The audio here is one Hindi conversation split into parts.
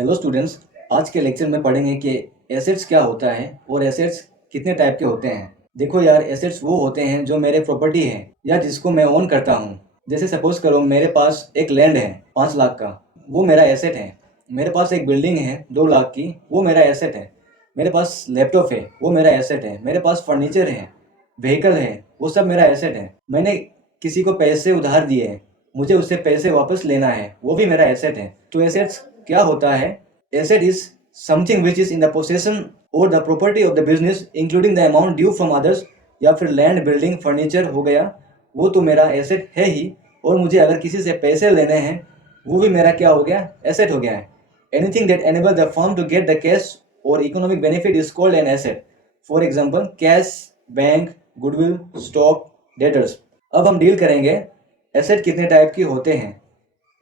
हेलो स्टूडेंट्स, आज के लेक्चर में पढ़ेंगे कि एसेट्स क्या होता है और एसेट्स कितने टाइप के होते हैं। देखो यार, एसेट्स वो होते हैं जो मेरे प्रॉपर्टी है या जिसको मैं ओन करता हूँ। जैसे सपोज करो मेरे पास एक लैंड है 5 लाख का, वो मेरा एसेट है। मेरे पास एक बिल्डिंग है 2 लाख की, वो मेरा एसेट है। मेरे पास लैपटॉप है, वो मेरा एसेट है। मेरे पास फर्नीचर है, व्हीकल है, वो सब मेरा एसेट है। मैंने किसी को पैसे उधार दिए हैं, मुझे उससे पैसे वापस लेना है, वो भी मेरा एसेट है। तो एसेट्स क्या होता है? Asset is something which is in the possession और the property of the business including the amount due from others. या फिर लैंड, बिल्डिंग, फर्नीचर हो गया, वो तो मेरा एसेट है ही। और मुझे अगर किसी से पैसे लेने हैं, वो भी मेरा क्या हो गया? एसेट हो गया है। Anything that enable the firm to get the cash और economic benefit is called an asset. For example cash, bank, goodwill, stock, debtors. अब हम डील करेंगे एसेट कितने टाइप के होते हैं।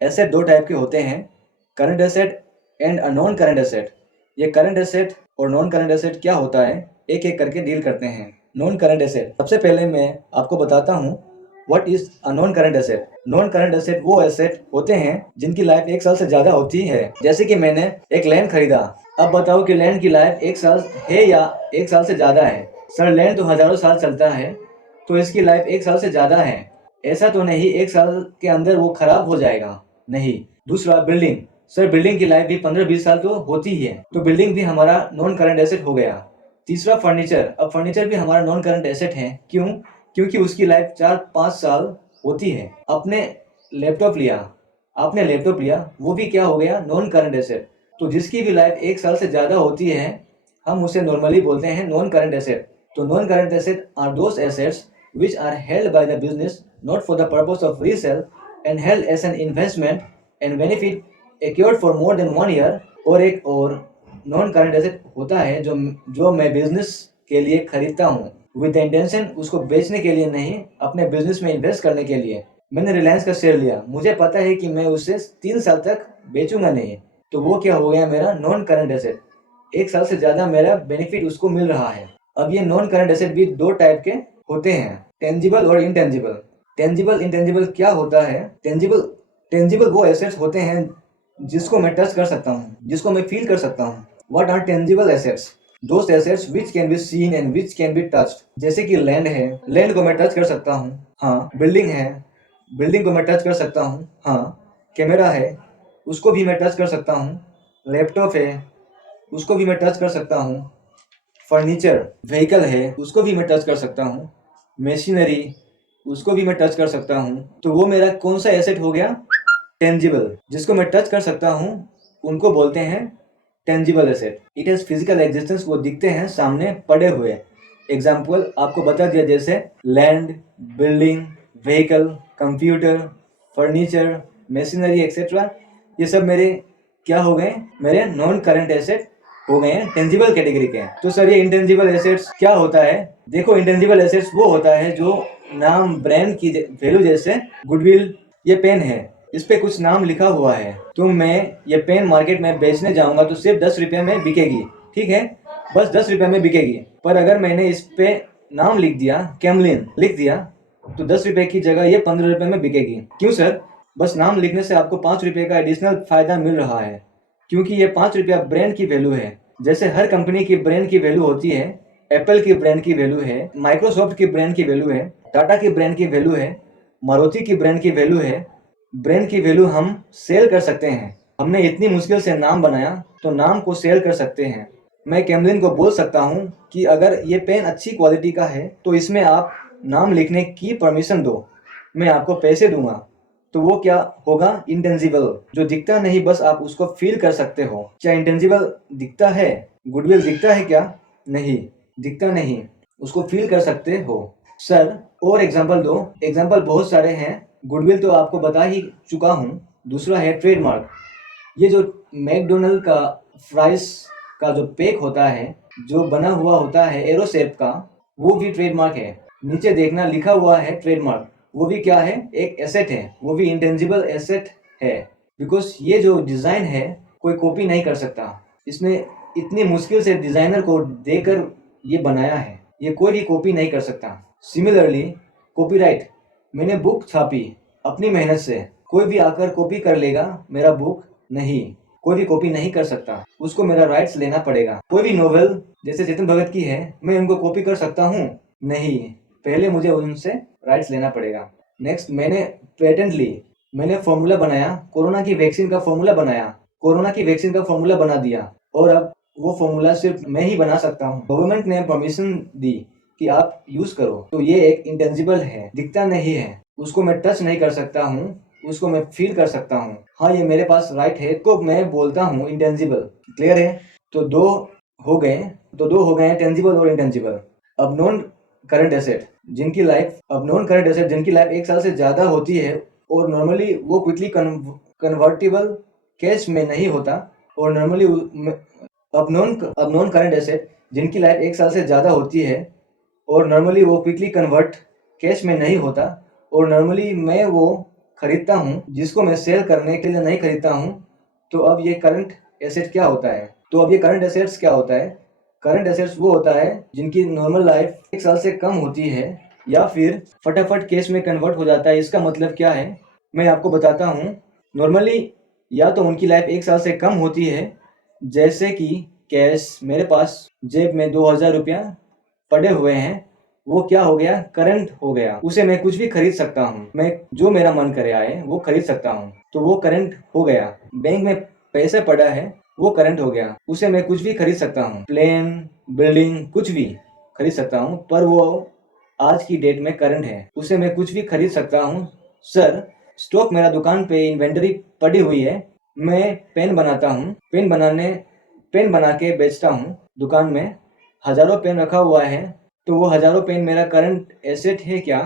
एसेट 2 टाइप के होते हैं, current asset and a non current asset. ये करंट एसेट और नॉन करंट एसेट क्या होता है, एक एक करके डील करते हैं। नॉन करंट एसेट, सबसे पहले मैं आपको बताता हूँ what is a non current asset. Non current asset वो एसेट होते हैं जिनकी लाइफ 1 साल से ज्यादा होती है। जैसे कि मैंने एक लैंड खरीदा, अब बताओ कि लैंड की लाइफ 1 साल है या 1 साल से ज्यादा है। सर लैंड तो हजारों साल चलता है, तो इसकी लाइफ 1 साल से ज्यादा है। ऐसा तो नहीं 1 साल के अंदर वो खराब हो जाएगा, नहीं। दूसरा बिल्डिंग, सर बिल्डिंग की लाइफ भी 15-20 साल तो होती ही है, तो बिल्डिंग भी हमारा नॉन करंट एसेट हो गया। तीसरा फर्नीचर, अब फर्नीचर भी हमारा नॉन करंट एसेट है। क्यों? क्योंकि उसकी लाइफ 4-5 साल होती है। अपने लैपटॉप लिया आपने लैपटॉप लिया, वो भी क्या हो गया? Non current asset. तो जिसकी भी लाइफ 1 साल से ज्यादा होती है, हम उसे नॉर्मली बोलते हैं नॉन करंट एसेट। तो non current asset are those assets which are held by the business not for the purpose of resale and held as an investment and benefit accrued for more than 1 year। और एक और नॉन करंट एसेट होता है जो मैं बिजनेस के लिए खरीदता हूँ विद द इंटेंशन उसको बेचने के लिए नहीं, अपने बिजनेस में इन्वेस्ट करने के लिए। मैंने रिलायंस का शेयर लिया, मुझे पता है कि मैं उसे 3 साल तक बेचूंगा नहीं, तो वो क्या हो गया? मेरा नॉन करंट एसेट। 1 साल से ज्यादा मेरा बेनिफिट उसको मिल रहा है। अब ये नॉन करंट एसेट भी 2 टाइप के होते हैं, टेंजिबल और इनटेंजिबल। टेंजिबल इंटेंजिबल क्या होता है? टेंजिबल वो एसेट्स होते हैं जिसको मैं टच कर सकता हूँ, जिसको मैं फील कर सकता हूँ। What are tangible assets? Those assets which can be seen and which can be touched. जैसे कि लैंड है, लैंड को मैं टच कर सकता हूँ, हाँ। बिल्डिंग है, बिल्डिंग को मैं टच कर सकता हूँ, हाँ। कैमरा है, उसको भी मैं टच कर सकता हूँ। लैपटॉप है, उसको भी मैं टच कर सकता हूँ। फर्नीचर, व्हीकल है, उसको भी मैं टच कर सकता हूँ। मशीनरी, उसको भी मैं टच कर सकता हूँ। तो वो मेरा कौन सा एसेट हो गया? टेंजिबल। जिसको मैं टच कर सकता हूँ उनको बोलते हैं tangible asset. It has physical existence, वो दिखते हैं सामने पड़े हुए। एग्जाम्पल आपको बता दिया, जैसे land, building, vehicle, computer, furniture, machinery etcetera. ये सब मेरे क्या हो गए? मेरे नॉन करंट एसेट हो गए हैं, टेंजिबल कैटेगरी के। तो सर ये इंटेंजिबल एसेट्स क्या होता है? देखो इंटेंजिबल एसेट्स वो होता है जो नाम, ब्रांड की वैल्यू, जैसे गुडविल। ये पेन है, इस पे कुछ नाम लिखा हुआ है, तो मैं ये पेन मार्केट में बेचने जाऊंगा तो सिर्फ 10 रुपये में बिकेगी, ठीक है, बस 10 रुपये में बिकेगी। पर अगर मैंने इस पे नाम लिख दिया, कैमलिन लिख दिया, तो 10 रुपये की जगह ये 15 रुपये में बिकेगी। क्यों सर? बस नाम लिखने से आपको 5 रुपये का एडिशनल फायदा मिल रहा है, क्योंकि ये 5 रुपया ब्रांड की वैल्यू है। जैसे हर कंपनी की ब्रांड की वैल्यू होती है, एप्पल की ब्रांड की वैल्यू है, माइक्रोसॉफ्ट की ब्रांड की वैल्यू है, टाटा की ब्रांड की वैल्यू है, मारुति की ब्रांड की वैल्यू है। ब्रांड की वैल्यू हम सेल कर सकते हैं। हमने इतनी मुश्किल से नाम बनाया, तो नाम को सेल कर सकते हैं। मैं कैमलिन को बोल सकता हूँ कि अगर ये पेन अच्छी क्वालिटी का है तो इसमें आप नाम लिखने की परमिशन दो, मैं आपको पैसे दूंगा। तो वो क्या होगा? इंटेंजिबल, जो दिखता नहीं, बस आप उसको फील कर सकते हो। क्या इंटेंजिबल दिखता है? गुडविल दिखता है क्या? नहीं, दिखता नहीं, उसको फील कर सकते हो। सर और एग्जांपल दो। एग्जांपल बहुत सारे हैं, गुडविल तो आपको बता ही चुका हूँ। दूसरा है ट्रेडमार्क। ये जो मैकडोनल्ड का फ्राइज का जो पैक होता है, जो बना हुआ होता है एरो शेप का, वो भी ट्रेडमार्क है। नीचे देखना लिखा हुआ है ट्रेडमार्क, वो भी क्या है? एक एसेट है, वो भी इंटेंजिबल एसेट है। बिकॉज ये जो डिजाइन है कोई कॉपी नहीं कर सकता। इसने इतनी मुश्किल से डिजाइनर को देकर ये बनाया है, ये कोई भी कॉपी नहीं कर सकता। सिमिलरली कॉपीराइट, मैंने बुक छापी अपनी मेहनत से, कोई भी आकर कॉपी कर लेगा मेरा बुक? नहीं, कोई भी कॉपी नहीं कर सकता, उसको मेरा राइट्स लेना पड़ेगा। कोई भी नोवेल जैसे चेतन भगत की है, मैं उनको कॉपी कर सकता हूँ? नहीं, पहले मुझे उनसे राइट्स लेना पड़ेगा। नेक्स्ट, मैंने फॉर्मूला बनाया, कोरोना की वैक्सीन का फॉर्मूला बना दिया, और अब वो फॉर्मूला सिर्फ मैं ही बना सकता हूँ। गवर्नमेंट ने परमिशन दी कि आप यूज करो, तो ये एक इंटेंजिबल है, दिखता नहीं है, उसको मैं टच नहीं कर सकता हूँ, उसको मैं फील कर सकता हूँ। हाँ, ये मेरे पास राइट है, तो मैं बोलता हूँ इंटेंजिबल। क्लियर है? तो दो हो गए टेंजिबल और इंटेंजिबल। अब नॉन करंट एसेट जिनकी लाइफ 1 साल से ज्यादा होती है, और नॉर्मली वो क्विकली कन्वर्टेबल कैश में नहीं होता, और नॉर्मली अब नॉन करंट एसेट जिनकी लाइफ 1 साल से ज़्यादा होती है, और नॉर्मली वो क्विकली कन्वर्ट कैश में नहीं होता, और नॉर्मली मैं वो खरीदता हूँ, जिसको मैं सेल करने के लिए नहीं खरीदता हूँ। तो अब ये करंट एसेट क्या होता है? करंट एसेट्स वो होता है जिनकी नॉर्मल लाइफ 1 साल से कम होती है, या फिर फटाफट कैश में कन्वर्ट हो जाता है। इसका मतलब क्या है, मैं आपको बताता हूँ। नॉर्मली या तो उनकी लाइफ 1 साल से कम होती है, जैसे कि कैश मेरे पास जेब में 2000 रुपया पड़े हुए हैं, वो क्या हो गया? करंट हो गया। उसे मैं कुछ भी खरीद सकता हूँ, मैं जो मेरा मन करे आए वो खरीद सकता हूँ, तो वो करंट हो गया। बैंक में पैसे पड़ा है, वो करंट हो गया, उसे मैं कुछ भी खरीद सकता हूँ, प्लेन, बिल्डिंग, कुछ भी खरीद सकता हूँ, पर वो आज की डेट में करंट है, उसे मैं कुछ भी खरीद सकता हूँ। सर, स्टॉक मेरा दुकान पे इन्वेंटरी पड़ी हुई है, मैं पेन बनाता हूँ, पेन बना के बेचता हूँ दुकान में, हजारों पेन रखा हुआ है, तो वो हजारों पेन मेरा करंट एसेट है क्या?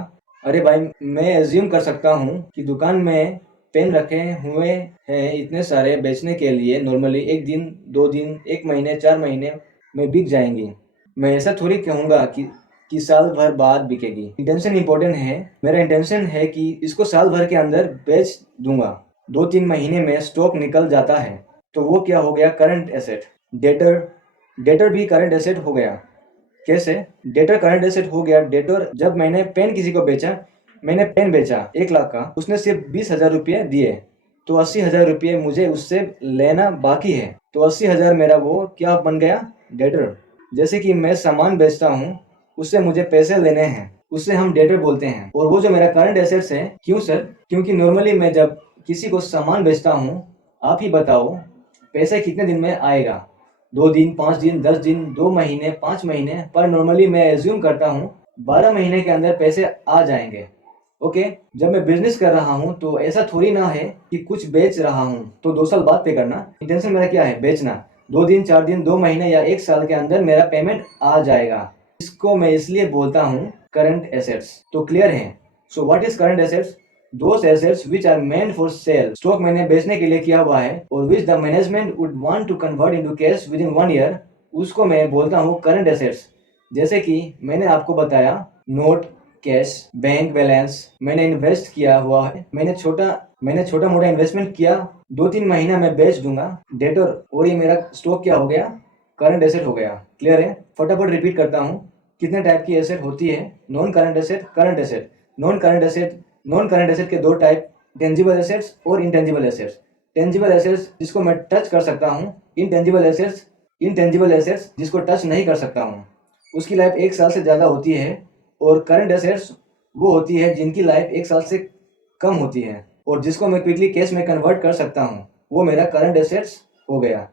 अरे भाई, मैं एज्यूम कर सकता हूँ कि दुकान में पेन रखे हुए हैं इतने सारे बेचने के लिए, नॉर्मली 1 दिन, 2 दिन, 1 महीने, 4 महीने में बिक जाएंगी। मैं ऐसा थोड़ी कहूँगा कि साल भर बाद बिकेगी। इंटेंशन इंपॉर्टेंट है। मेरा इंटेंशन है कि इसको साल भर के अंदर बेच दूंगा। 2-3 महीने में स्टॉक निकल जाता है, तो वो क्या हो गया? Current asset. डेटर भी करंट एसेट हो गया। कैसे? डेटर करंट एसेट हो गया। डेटर, जब मैंने पेन किसी को बेचा, मैंने पेन बेचा 1 लाख का, उसने सिर्फ 20,000 रुपये दिए, तो 80,000 रुपये मुझे उससे लेना बाकी है, तो 80,000 मेरा वो क्या बन गया? डेटर। जैसे कि मैं सामान बेचता हूँ, उससे मुझे पैसे लेने हैं, उससे हम डेटर बोलते हैं, और वो जो मेरा करंट एसेट्स है। क्यों सर? क्योंकि नॉर्मली मैं जब किसी को सामान बेचता हूँ, आप ही बताओ पैसे कितने दिन में आएगा? 2 दिन, 5 दिन, 10 दिन, 2 महीने, 5 महीने, पर नॉर्मली मैं एज्यूम करता हूँ 12 महीने के अंदर पैसे आ जाएंगे। ओके, जब मैं बिजनेस कर रहा हूँ तो ऐसा थोड़ी ना है कि कुछ बेच रहा हूँ तो 2 साल बाद पे करना। इंटेंशन मेरा क्या है? बेचना। 2 दिन, 4 दिन, 2 महीने या 1 साल के अंदर मेरा पेमेंट आ जाएगा। इसको मैं इसलिए बोलता हूँ करंट एसेट्स। तो क्लियर है? So what is current assets? Those assets which are meant for sale, stock मैंने बेचने के लिए किया हुआ है, और which the management would want to convert into cash within 1 year, उसको मैं बोलता हूँ करंट एसेट्स। जैसे कि मैंने आपको बताया, नोट, कैश, बैंक बैलेंस, मैंने इन्वेस्ट किया हुआ है, मैंने छोटा मोटा इन्वेस्टमेंट किया, 2-3 महीना में बेच दूंगा, डेटर, और ये मेरा स्टॉक क्या हो गया? करंट एसेट हो गया। क्लियर है? फटाफट रिपीट करता हूँ, कितने टाइप की एसेट होती है? Non current asset, current asset. Non current asset के 2 टाइप, टेंजिबल एसेट्स और इंटेंजिबल एसेट्स। टेंजिबल एसेट्स जिसको मैं टच कर सकता हूँ, इनटेंजिबल एसेट्स जिसको टच नहीं कर सकता हूँ, उसकी लाइफ 1 साल से ज़्यादा होती है, और करंट एसेट्स वो होती है जिनकी लाइफ 1 साल से कम होती है, और जिसको मैं क्विकली कैश में कन्वर्ट कर सकता हूँ, वो मेरा करंट एसेट्स हो गया।